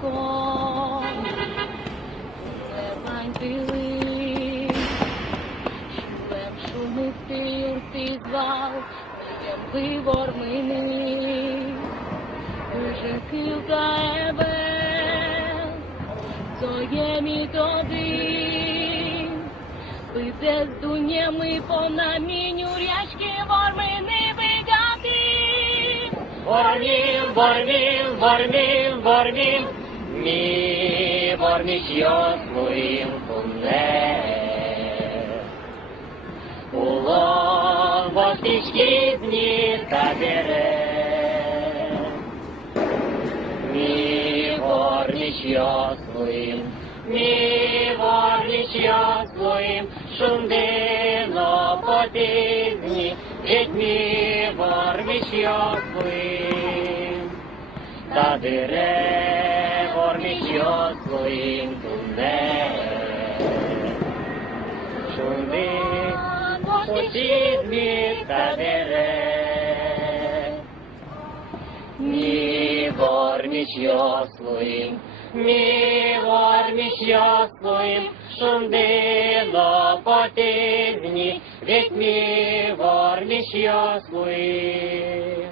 вікон, левантили, чулем шумистий уртий звал, вивор мини, жінківка ебе, зоє мітоди, пиде з дунями по наміню рячки вормини видяти. Вормів, вормів, вормів, вормів, мій ворміш йо своїм кумне. Улон востички дні та бере, мій ворміш йо своїм, мій ворміш йо своїм, шундино по тижні, ведь мій ворміш йо своїм, та бере ворміш йо своїм тунде. Шундино по тижні та бере, мій ворміш йо своїм, мій ворміш йо своїм, шундино по тижні, ведь мій ворміш йо своїм.